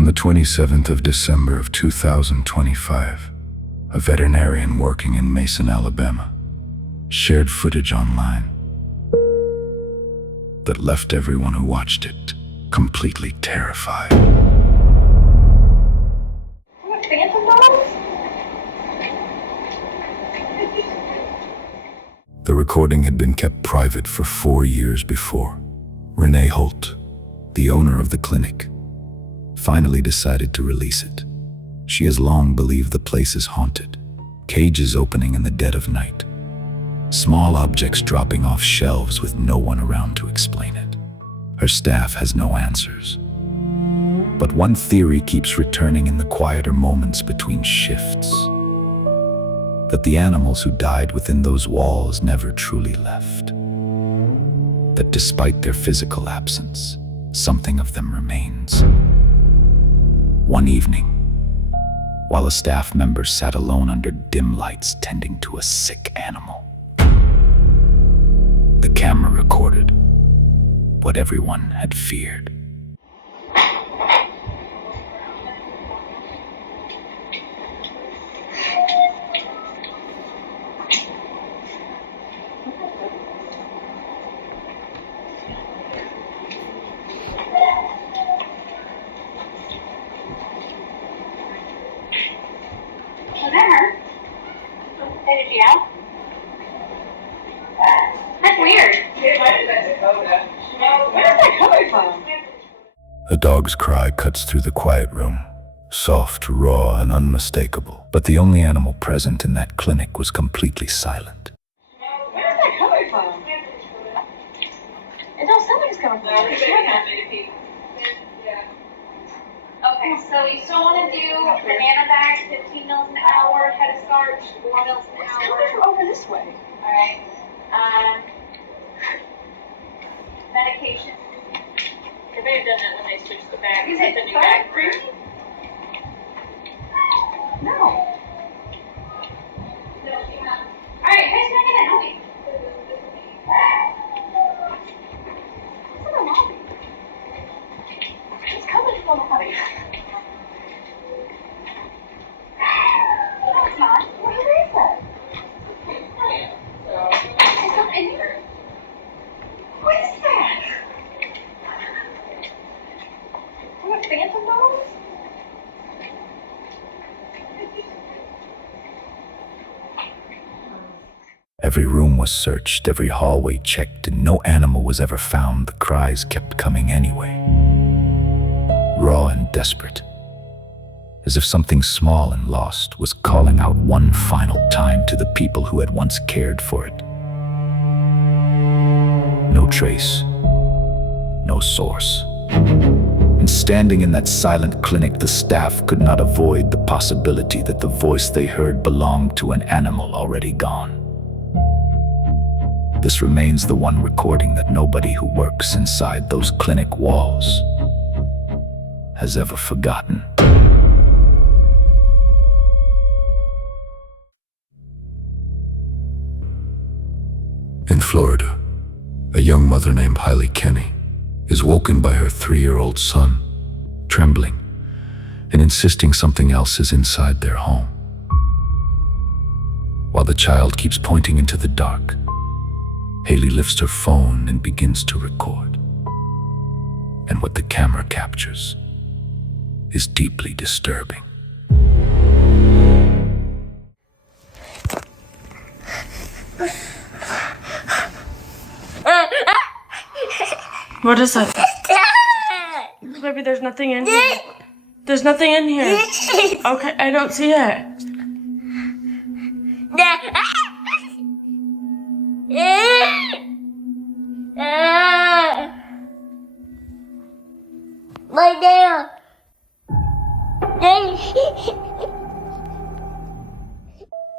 On the 27th of December of 2025, a veterinarian working in Mason, Alabama, shared footage online that left everyone who watched it completely terrified. The recording had been kept private for 4 years before. Renee Holt, the owner of the clinic, finally decided to release it. She has long believed the place is haunted. Cages opening in the dead of night. Small objects dropping off shelves with no one around to explain it. Her staff has no answers. But one theory keeps returning in the quieter moments between shifts. That the animals who died within those walls never truly left. That despite their physical absence, something of them remains. One evening, while a staff member sat alone under dim lights tending to a sick animal, the camera recorded what everyone had feared. Did you out? That's weird. Where is that coming from? A dog's cry cuts through the quiet room, soft, raw, and unmistakable. But the only animal present in that clinic was completely silent. Where is that coming from? It's all something's coming from. Okay, so you still want to do banana bags, 15 mils an hour, head of starch, 4 mils an hour. It's coming from over this way. Alright. Medication. They may have done that when they switched the bag. Is It's it a new bag for free? No. Alright, who's making it? Help me. It's in the lobby. It's coming from the lobby. No, it's not. Where is it? It's not in here. What is that? What, phantom dollars? Every room was searched, every hallway checked, and no animal was ever found. The cries kept coming anyway. Raw and desperate. As if something small and lost was calling out one final time to the people who had once cared for it. No trace, no source. And standing in that silent clinic, the staff could not avoid the possibility that the voice they heard belonged to an animal already gone. This remains the one recording that nobody who works inside those clinic walls has ever forgotten. In Florida, a young mother named Hailey Kenny is woken by her 3-year-old son, trembling and insisting something else is inside their home. While the child keeps pointing into the dark, Hailey lifts her phone and begins to record. And what the camera captures is deeply disturbing. What is it? Baby, there's nothing in here. There's nothing in here. Okay, I don't see it. My nail.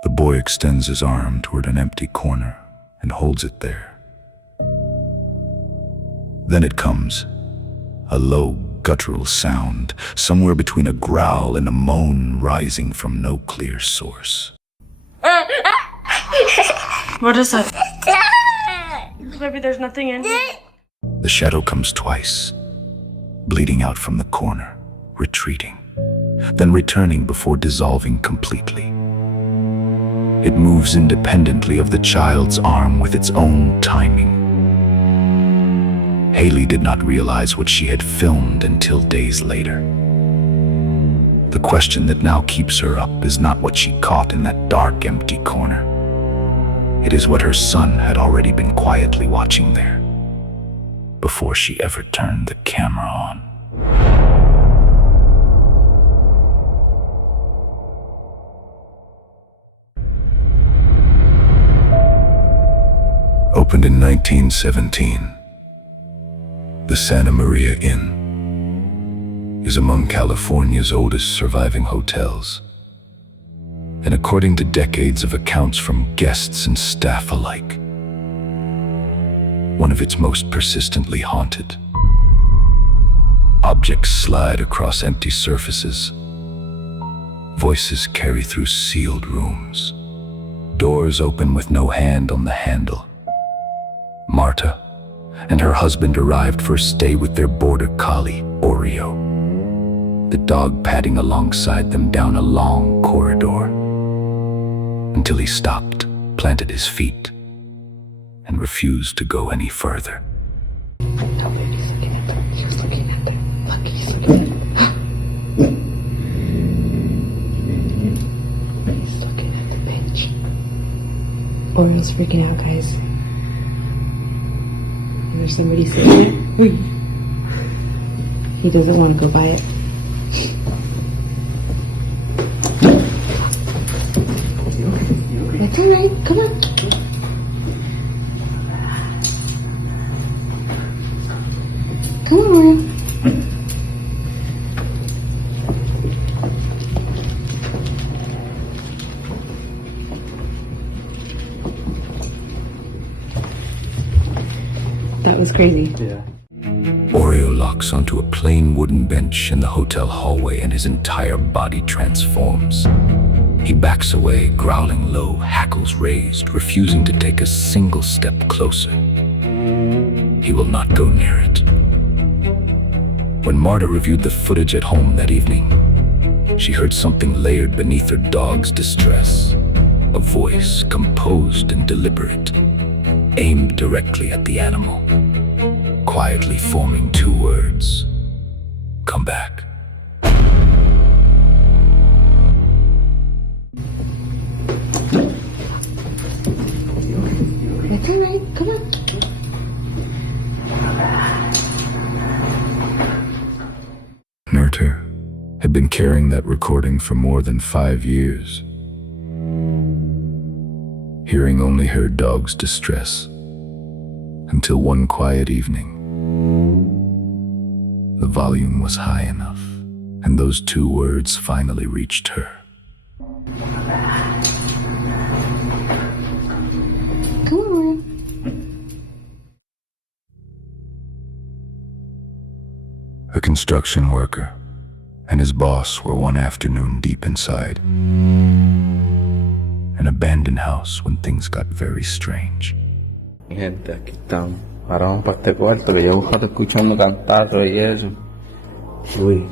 The boy extends his arm toward an empty corner and holds it there. Then it comes, a low, guttural sound, somewhere between a growl and a moan rising from no clear source. What is it? Baby, there's nothing in here. The shadow comes twice, bleeding out from the corner, retreating, then returning before dissolving completely. It moves independently of the child's arm with its own timing. Haley did not realize what she had filmed until days later. The question that now keeps her up is not what she caught in that dark, empty corner. It is what her son had already been quietly watching there, before she ever turned the camera on. Opened in 1917, the Santa Maria Inn is among California's oldest surviving hotels, and according to decades of accounts from guests and staff alike, one of its most persistently haunted. Objects slide across empty surfaces. Voices carry through sealed rooms. Doors open with no hand on the handle. Marta and her husband arrived for a stay with their border collie, Oreo, the dog padding alongside them down a long corridor, until he stopped, planted his feet, and refused to go any further. Oreo's freaking out, guys. There's somebody sitting there. He doesn't want to go by it. That's alright, come on. Come on, Oreo. That was crazy. Yeah. Oreo locks onto a plain wooden bench in the hotel hallway and his entire body transforms. He backs away, growling low, hackles raised, refusing to take a single step closer. He will not go near it. When Marta reviewed the footage at home that evening, she heard something layered beneath her dog's distress. A voice, composed and deliberate, aimed directly at the animal, quietly forming two words: "Come back." That's alright, come on. Nerter had been carrying that recording for more than 5 years, hearing only her dog's distress, until one quiet evening, the volume was high enough, and those two words finally reached her. Come on, Oreo. A construction worker and his boss were one afternoon deep inside an abandoned house when things got very strange. Mi gente, aquí estamos. Ahora vamos para este cuarto que llevo un rato escuchando cantatos y eso. Uy.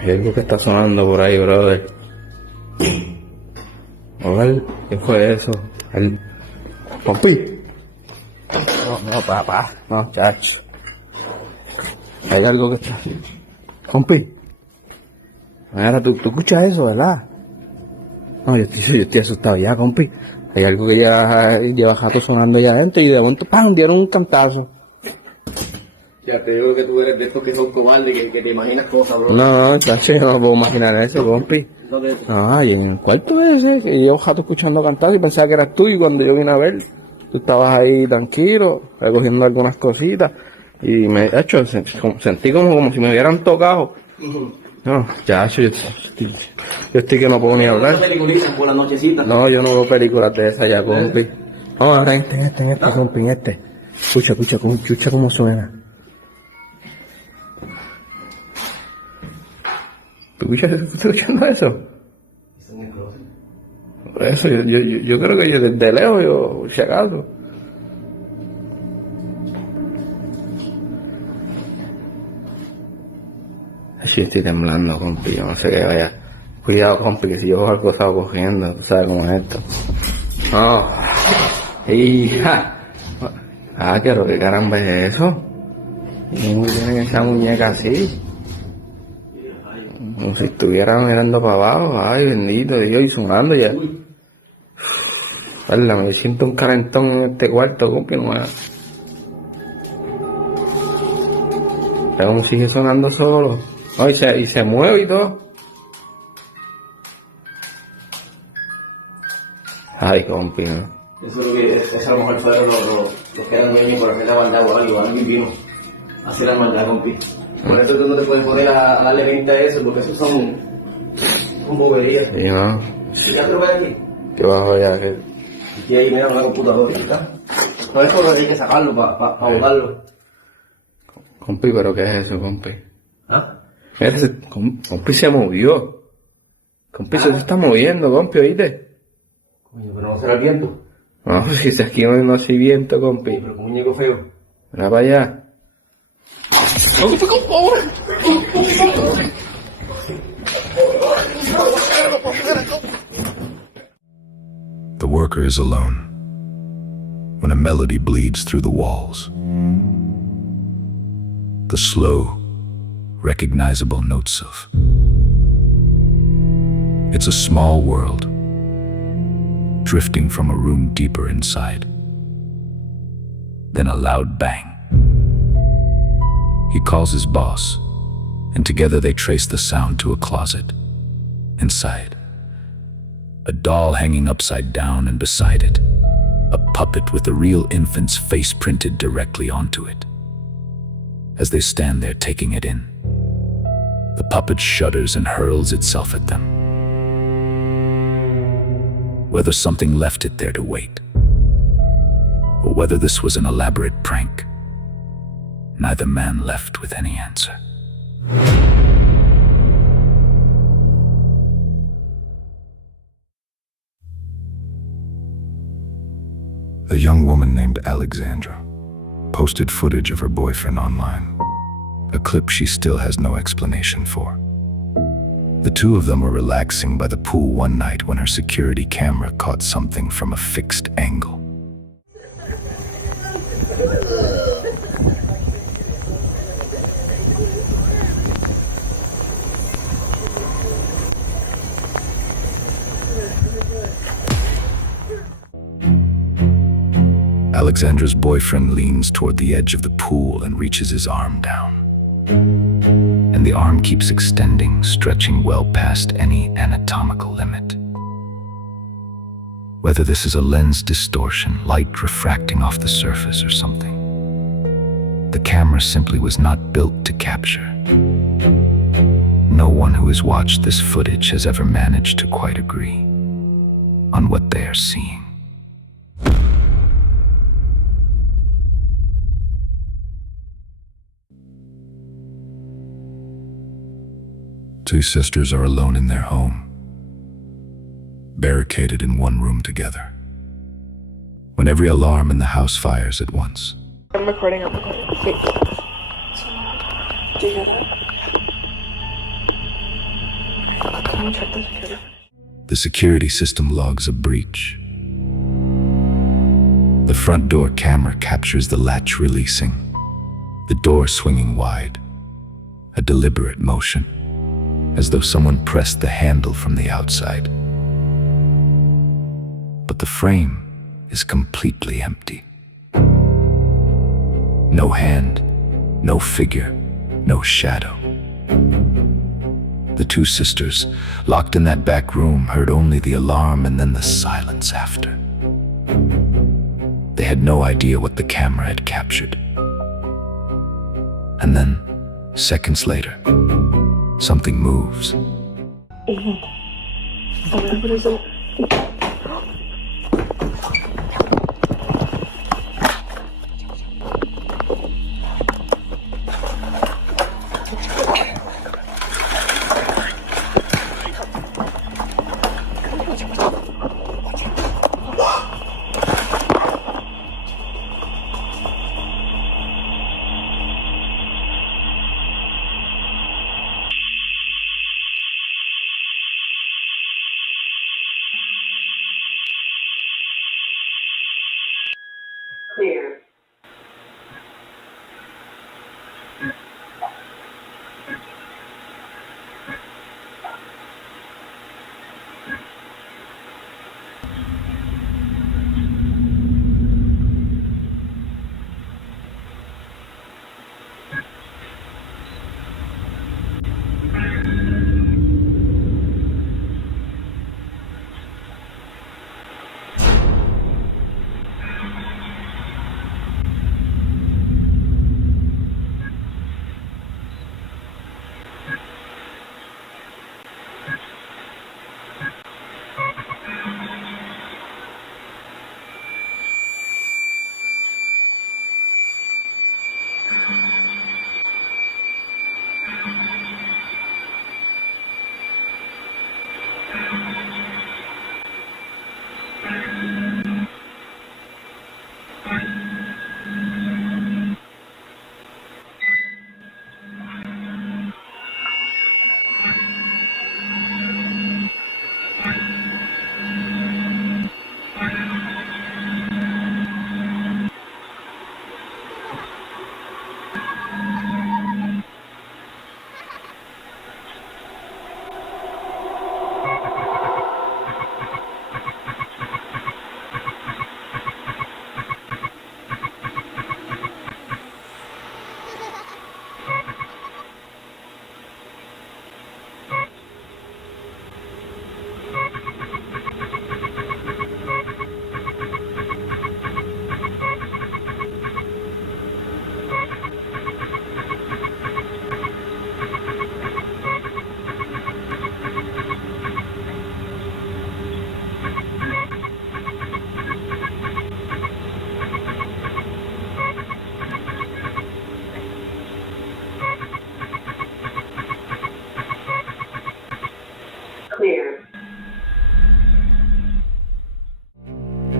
Hay algo que está sonando por ahí, brother. Oigan, ¿qué fue eso? ¿El Pompi? No, papá. No, chacho. Hay algo que está... Pompi. Mira, tú escuchas eso, ¿verdad? No, yo estoy asustado ya, compi. Hay algo que lleva rato sonando allá adentro y de momento, ¡pam!, dieron un cantazo. Ya te digo que tú eres de estos que son cobardes, que te imaginas cosas, bro. No, chacho, yo no puedo imaginar eso, compi. No, y en el cuarto ese, que llevo rato escuchando cantar y pensaba que eras tú, y cuando yo vine a ver, tú estabas ahí tranquilo, recogiendo algunas cositas, y me, hecho, sentí como si me hubieran tocado. No, chacho, yo estoy que no puedo ni hablar. ¿No peliculizan por la nochecita? No, yo no veo películas de esas ya, compi. Vamos ahora en este, compi, en este. Escucha cómo suena. ¿Tú estás escuchando eso? Por eso, yo creo que yo desde lejos, si acaso. Sí, estoy temblando, compi, yo no sé qué vaya. Cuidado, compi, que si yo algo estaba cogiendo, tú sabes cómo es esto. No. Hija. Ah, pero qué caramba es eso. ¿Cómo tienen esa muñeca así? Como si estuviera mirando para abajo. Ay, bendito Dios, y sonando ya. Hola, me siento un calentón en este cuarto, compi, no me... Pero como sigue sonando solo. Oh, y se mueve y todo. Ay, compi, ¿no? Eso a lo mejor fueron los que eran dueños por hacer la maldad o algo. Alguien vino a hacer la maldad, compi. Por eso tú no te puedes poner a darle venta a eso, porque eso son boberías. Sí, ¿no? ¿Ya te lo ves aquí? ¿Qué bajo ya? ¿Qué? Y ahí mira una computadora, ¿verdad? No, esto hay que sacarlo para botarlo. Compi, ¿pero qué es eso, compi? ¿Ah? Mira, compi se movió. Compi se está moviendo, compi, ¿oíste? Coño, pero no será el viento. No, si aquí no hay viento, compi. Pero con un muñeco feo. Mira para allá. The worker is alone when a melody bleeds through the walls. The slow, recognizable notes of. It's a small world, drifting from a room deeper inside. Then a loud bang. He calls his boss, and together they trace the sound to a closet. Inside, a doll hanging upside down, and beside it, a puppet with a real infant's face printed directly onto it. As they stand there taking it in, the puppet shudders and hurls itself at them. Whether something left it there to wait, or whether this was an elaborate prank, neither man left with any answer. A young woman named Alexandra posted footage of her boyfriend online, a clip she still has no explanation for. The two of them were relaxing by the pool one night when her security camera caught something from a fixed angle. Alexandra's boyfriend leans toward the edge of the pool and reaches his arm down. And the arm keeps extending, stretching well past any anatomical limit. Whether this is a lens distortion, light refracting off the surface or something, the camera simply was not built to capture. No one who has watched this footage has ever managed to quite agree on what they are seeing. Two sisters are alone in their home, barricaded in one room together, when every alarm in the house fires at once. I'm recording. Wait. Do you hear that? Can you check the security? The security system logs a breach. The front door camera captures the latch releasing, the door swinging wide, a deliberate motion, as though someone pressed the handle from the outside. But the frame is completely empty. No hand, no figure, no shadow. The two sisters, locked in that back room, heard only the alarm and then the silence after. They had no idea what the camera had captured. And then, seconds later, something moves. What is it?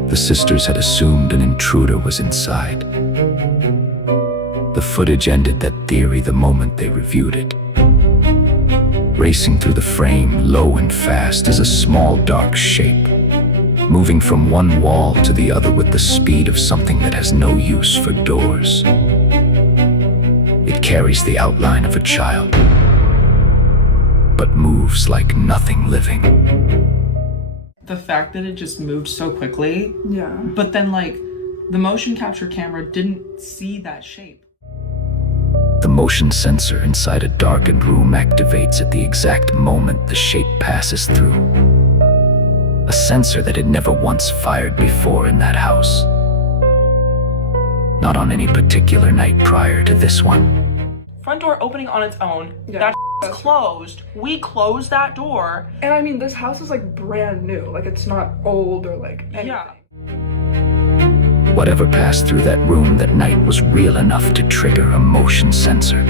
The sisters had assumed an intruder was inside. The footage ended that theory the moment they reviewed it. Racing through the frame, low and fast, is a small dark shape, moving from one wall to the other with the speed of something that has no use for doors. It carries the outline of a child, but moves like nothing living. The fact that it just moved so quickly, Yeah. but then like the motion capture camera didn't see that shape. The motion sensor inside a darkened room activates at the exact moment the shape passes through. A sensor that had never once fired before in that house. Not on any particular night prior to this one. Front door opening on its own. Yeah. That was closed. We closed that door. And I mean, this house is like brand new. Like, it's not old or like anything. Yeah. Whatever passed through that room that night was real enough to trigger a motion sensor.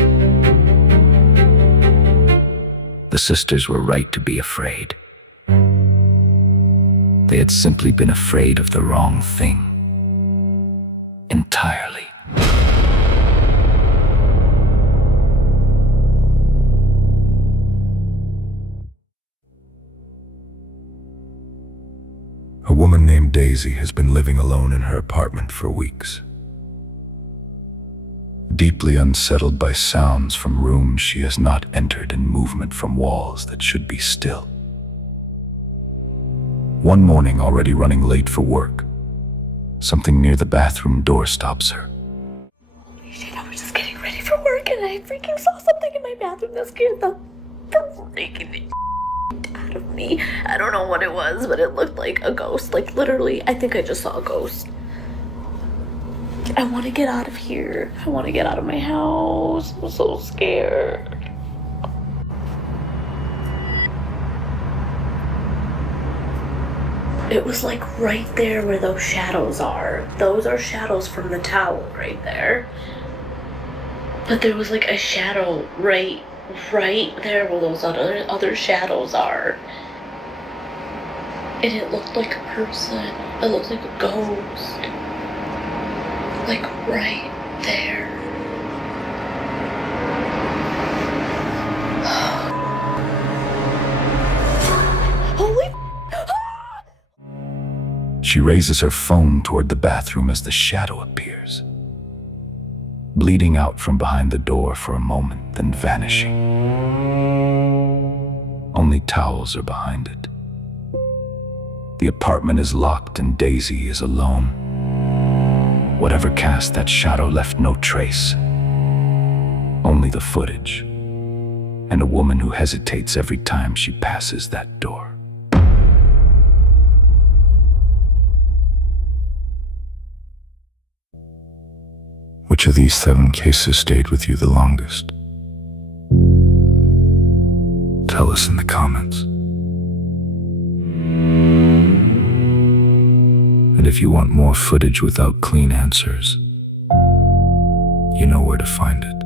The sisters were right to be afraid. They had simply been afraid of the wrong thing. Entirely. A woman named Daisy has been living alone in her apartment for weeks. Deeply unsettled by sounds from rooms she has not entered and movement from walls that should be still. One morning, already running late for work, something near the bathroom door stops her. Holy shit, I was just getting ready for work and I freaking saw something in my bathroom that scared the freaking out of me. I don't know what it was, but it looked like a ghost. Like, literally, I think I just saw a ghost. I want to get out of here. I want to get out of my house. I'm so scared. It was like right there where those shadows are. Those are shadows from the towel right there. But there was like a shadow right there where those other shadows are. And it looked like a person. It looked like a ghost. Like right there. Holy She raises her phone toward the bathroom as the shadow appears, bleeding out from behind the door for a moment, then vanishing. Only towels are behind it. The apartment is locked and Daisy is alone. Whatever cast that shadow left no trace. Only the footage, and a woman who hesitates every time she passes that door. Which of these 7 cases stayed with you the longest? Tell us in the comments. And if you want more footage without clean answers, you know where to find it.